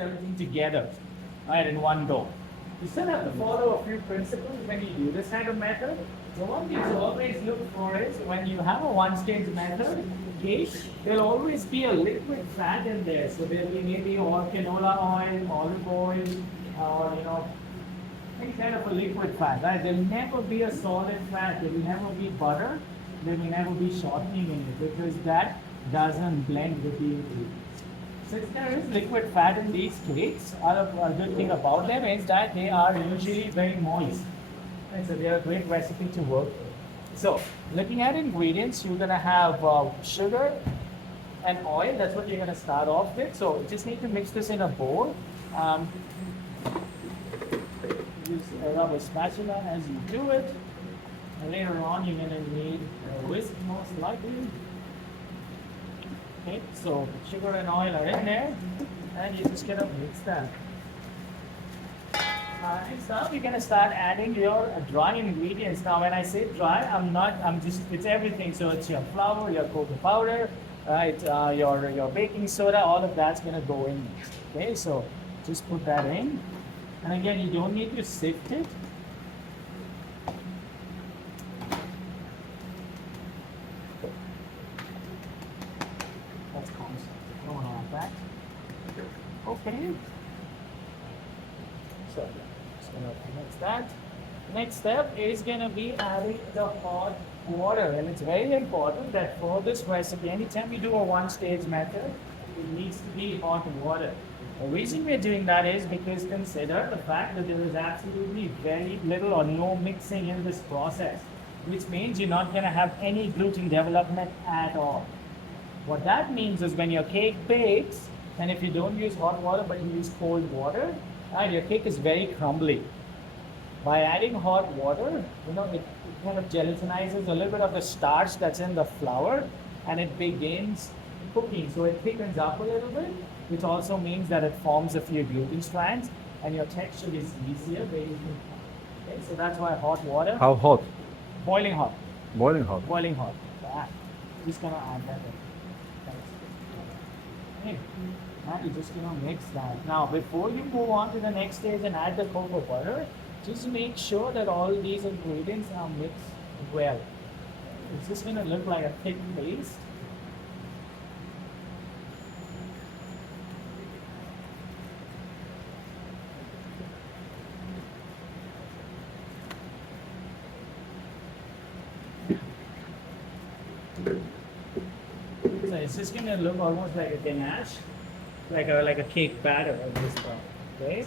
everything together, right, in one go. You still have to follow a few principles when you do this kind of method. The one thing to always look for is when you have a one-stage method cake, there'll always be a liquid fat in there. So there'll be maybe or canola oil, olive oil, or any kind of a liquid fat, right? There'll never be a solid fat. There will never be butter. There will never be shortening in it because that doesn't blend with the ingredients. Since there is liquid fat in these cakes, a good thing about them is that they are usually very moist. And so they are a great recipe to work with. So, looking at ingredients, you're gonna have sugar and oil. That's what you're gonna start off with. So, you just need to mix this in a bowl. Use a rubber spatula as you do it. And later on, you're gonna need a whisk most likely. Okay, so sugar and oil are in there, and you're just gonna mix that. Next up, you're gonna start adding your dry ingredients. Now, when I say dry, it's everything. So it's your flour, your cocoa powder, right? Your baking soda, all of that's gonna go in. Okay, so just put that in. And again, you don't need to sift it. That's constant. Don't want that. Okay. So just gonna mix that. Next step is gonna be adding the hot water, and it's very important that for this recipe, anytime you do a one-stage method, it needs to be hot water. The reason we're doing that is because consider the fact that there is absolutely very little or no mixing in this process, which means you're not going to have any gluten development at all. What that means is when your cake bakes, and if you don't use hot water but you use cold water, right, your cake is very crumbly. By adding hot water, it kind of gelatinizes a little bit of the starch that's in the flour, and it begins cooking. So it thickens up a little bit, which also means that it forms a few gluten strands and your texture is easier. Okay, so that's why hot water. How hot? Boiling hot. Boiling hot. Boiling hot. Yeah. Just gonna add that in. Okay. Now you're just gonna mix that. Now before you move on to the next stage and add the cocoa butter, just make sure that all these ingredients are mixed well. It's just gonna look like a thick paste. So it's just gonna look almost like a ganache, like a cake batter of this stuff. Okay.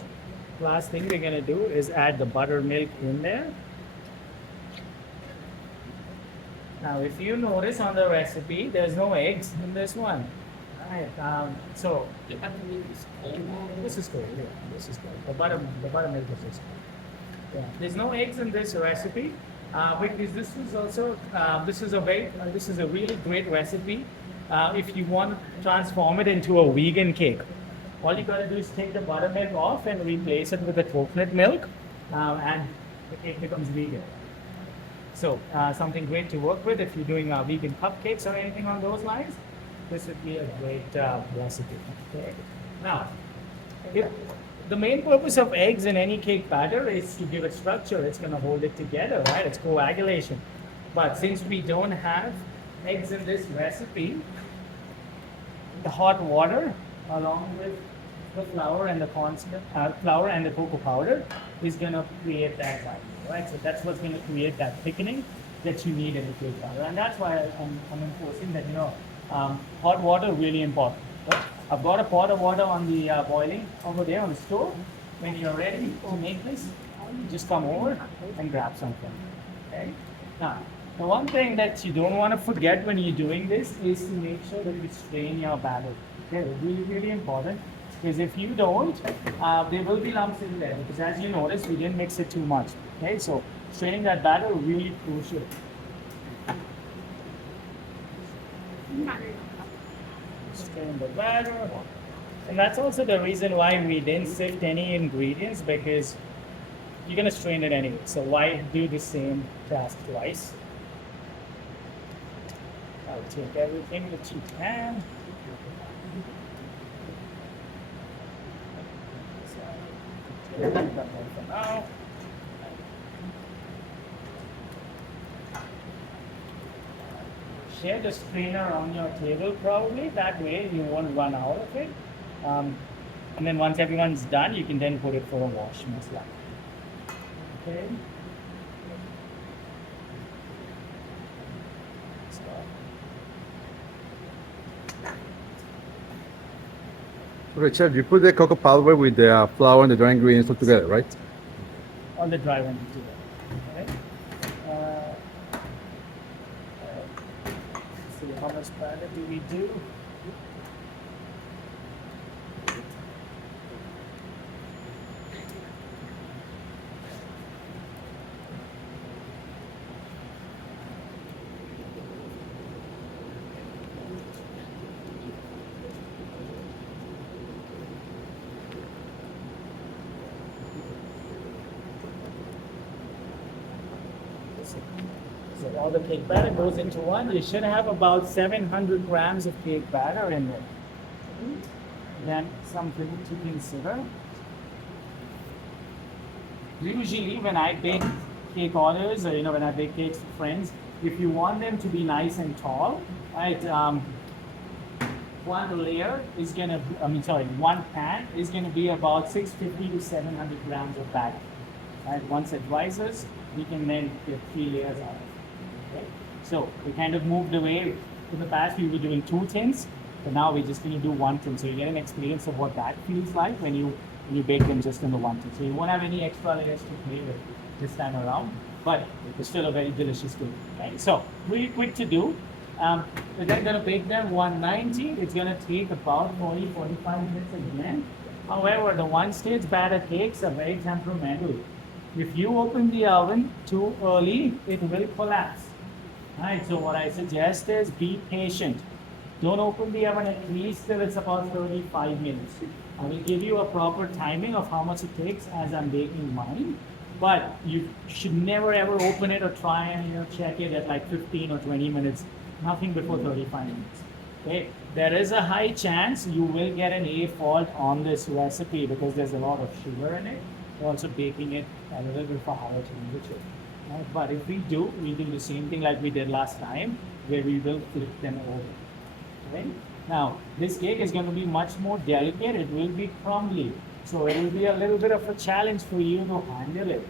Last thing we're gonna do is add the buttermilk in there. Now, if you notice on the recipe, there's no eggs in this one. Right. So this is good. Yeah, this is good. The buttermilk is good. Yeah. There's no eggs in this recipe. Because this is a really great recipe if you want to transform it into a vegan cake. All you gotta do is take the buttermilk off and replace it with the coconut milk, and the cake becomes vegan. So something great to work with if you're doing vegan cupcakes or anything on those lines. This would be a great recipe. Okay. Now, the main purpose of eggs in any cake batter is to give it structure. It's going to hold it together, right? It's coagulation. But since we don't have eggs in this recipe, the hot water along with the flour and the cocoa powder is going to create that value, right? So that's what's going to create that thickening that you need in the cake batter. And that's why I'm enforcing that, hot water really important. Right? I've got a pot of water on the boiling over there on the stove. When you're ready to make this, you just come over and grab something. Okay? Now, the one thing that you don't want to forget when you're doing this is to make sure that you strain your batter. Okay, really, really important. Because if you don't, there will be lumps in there. Because as you notice, we didn't mix it too much. Okay, so straining that batter is really crucial. Strain the batter. And that's also the reason why we didn't sift any ingredients, because you're going to strain it anyway. So why do the same task twice? I'll take everything that you can. That's all for now. Share the strainer on your table probably. That way you won't run out of it. Um, and then once everyone's done, you can then put it for a wash, most likely. Okay. So, Okay, chef, you put the cocoa powder with the flour and the dry ingredients all together, right? all the dry ones together. Okay. See how much batter do we do? So all the cake batter goes into one. You should have about 700 grams of cake batter in there. Then something to consider. Usually when I bake cake orders, or when I bake cakes for friends, if you want them to be nice and tall, right, one layer is gonna, one pan is gonna be about 650 to 700 grams of batter. Right, once it rises, we can then get 3 layers out of it. Okay? So we kind of moved away. In the past, we were doing 2 tins, but now we're just going to do 1 tin. So you get an experience of what that feels like when you bake them just in the 1 tin. So you won't have any extra layers to play with this time around, but it's still a very delicious cake. Okay? So really quick to do. We're then going to bake them 190. It's going to take about 40-45 minutes again. However, the one-stage batter cakes are very temperamental. If you open the oven too early, it will collapse. Right, so what I suggest is be patient. Don't open the oven at least till it's about 35 minutes. I will give you a proper timing of how much it takes as I'm baking mine. But you should never ever open it or try and check it at like 15 or 20 minutes. Nothing before 35 minutes. Okay, there is a high chance you will get an A fault on this recipe because there's a lot of sugar in it. We're also baking it a little bit for higher temperature. Right? But if we do the same thing like we did last time, where we will flip them over. Right? Now, this cake is going to be much more delicate. It will be crumbly. So it will be a little bit of a challenge for you to handle it.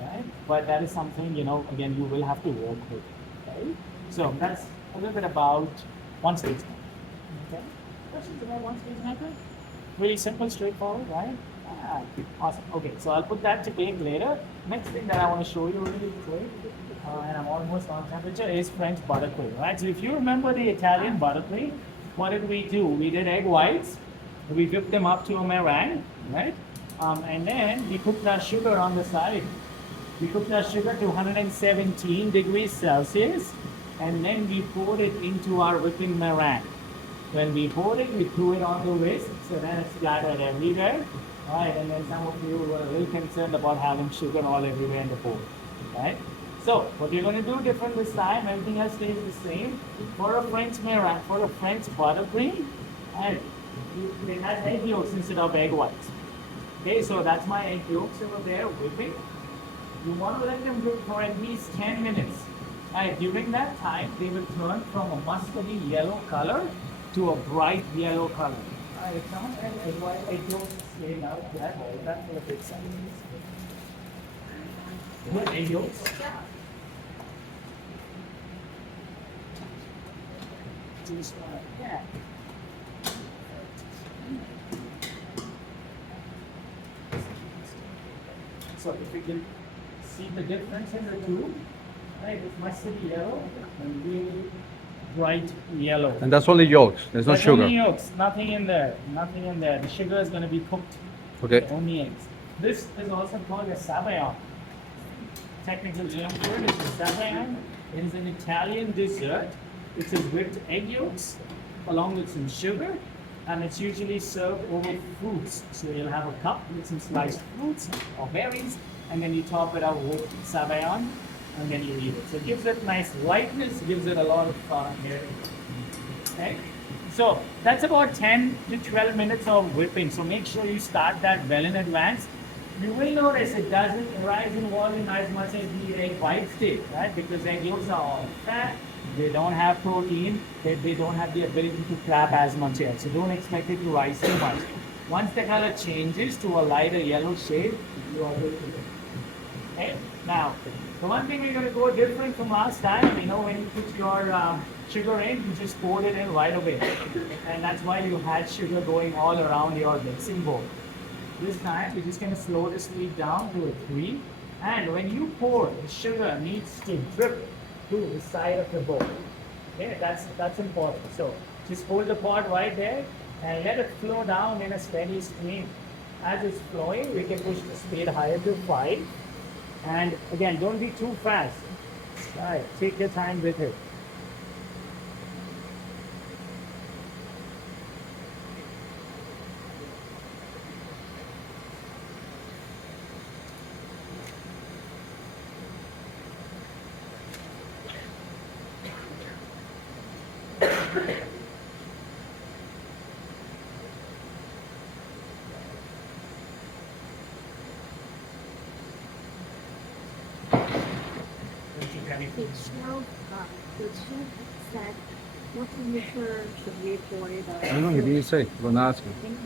Right? But that is something, again, you will have to work with. Right? So that's a little bit about one stage method. Okay? Questions about one stage method? Really simple, straightforward, right? Awesome. Okay, so I'll put that to bake later. Next thing that I want to show you really quick, and I'm almost on temperature, is French buttercream, right? So if you remember the Italian buttercream, what did we do? We did egg whites, we whipped them up to a meringue, right? And then we cooked our sugar on the side. We cooked our sugar to 117 degrees Celsius, and then we poured it into our whipping meringue. When we poured it, we threw it on the whisk, so then it's splattered everywhere. Right, and then some of you were a little concerned about having sugar all everywhere in the bowl. Right? So, what you're going to do different this time, everything else stays the same. For a French meringue, for a French buttercream, right, it has egg yolks instead of egg whites. Okay, so that's my egg yolks over there whipping. You want to let them cook for at least 10 minutes. Right, during that time, they will turn from a mustardy yellow color to a bright yellow color. It's not egg white, egg yolks staying out that way. That's what it says. What egg yolks? Just like that. So if you can see the difference in the two, right? It's mustardy yellow and really bright yellow. And that's only yolks. There's no sugar. Only yolks. Nothing in there. Nothing in there. The sugar is going to be cooked. Okay. Only eggs. This is also called a sabayon. Technical term for it is a sabayon. It is an Italian dessert. It is whipped egg yolks along with some sugar, and it's usually served over fruits. So you'll have a cup with some sliced fruits or berries, and then you top it up with sabayon, and then you eat it. So it gives it nice lightness, gives it a lot of hair. Okay? So that's about 10 to 12 minutes of whipping. So make sure you start that well in advance. You will notice it doesn't rise in volume as much as the egg whites did, right? Because egg yolks are all fat, they don't have protein, they don't have the ability to trap as much air. So don't expect it to rise too much. Once the color changes to a lighter yellow shade, you are good to go. Okay? Now, the one thing we're going to go different from last time, when you put your sugar in, you just poured it in right away. And that's why you had sugar going all around your mixing bowl. This time, we're just going to slow the speed down to a 3. And when you pour, the sugar needs to drip to the side of the bowl. Okay, that's important. So just hold the pot right there and let it flow down in a steady stream. As it's flowing, we can push the speed higher to 5. And again, don't be too fast. All right, take your time with it. The chief said, what temperature should we pour it I don't know, he didn't say. Don't ask him.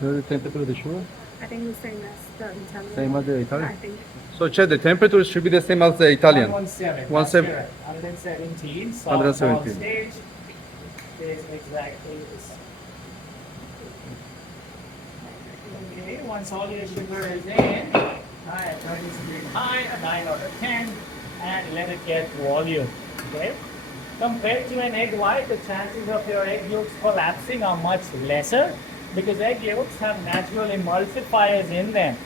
The temperature of the sugar? I think the same as the Italian. Same as the I Italian? think. So check, the temperature should be the same as the Italian. 117. 117. 117. 117. Stage is exactly this. Okay, once all your sugar is in, alright, turn the speed high, a 9 out of 10, and let it get volume. Okay? Compared to an egg white, the chances of your egg yolks collapsing are much lesser because egg yolks have natural emulsifiers in them,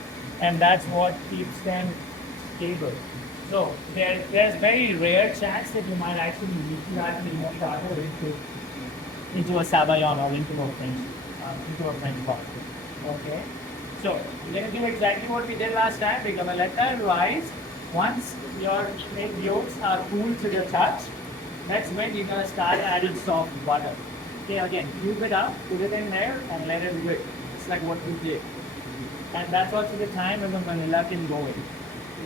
and that's what keeps them stable. So there's very rare chance that you might actually neutralize the starter into a sabayon or into a French pot. Okay. So we're gonna do exactly what we did last time. We're gonna let that rise. Once your egg yolks are cool to the touch, that's when you're gonna start adding soft butter. Okay, again, cube it up, put it in there, and let it whip. It's like what we did. And that's also the time when the vanilla can go in.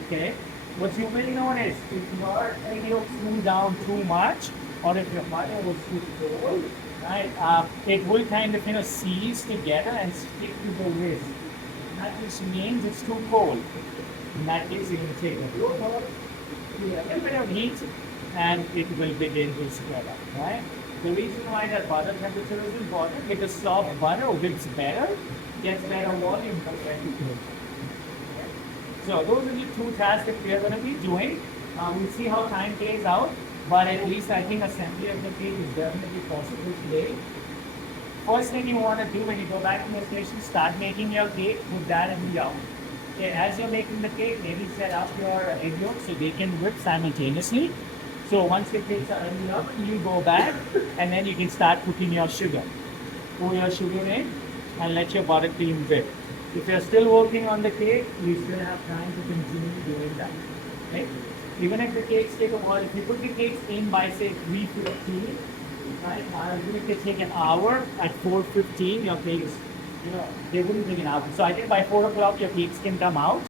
Okay? What you will notice, if your egg yolks cool down too much, or if your butter was too cold, right, it will kind of seize together and stick to the wrist. That just means it's too cold. In that case, you can take a little bit of heat, and it will begin to spread up, right? The reason why that butter temperature is important because soft butter whips better, gets better volume compared to cold. So those are the two tasks that we are going to be doing. We'll see how time plays out, but at least I think assembly of the cake is definitely possible today. First thing you want to do when you go back to the station, start making your cake, put that in the oven. Okay, as you're making the cake, maybe set up your egg yolks so they can whip simultaneously. So once the cakes are in the oven, you go back and then you can start cooking your sugar. Pour your sugar in and let your buttercream whip. If you're still working on the cake, you still have time to continue doing that. Okay? Even if the cakes take a while, if you put the cakes in by say 3:15, right? If they take an hour at 4:15, your cakes, they wouldn't take an hour. So I think by 4 o'clock your cakes can come out.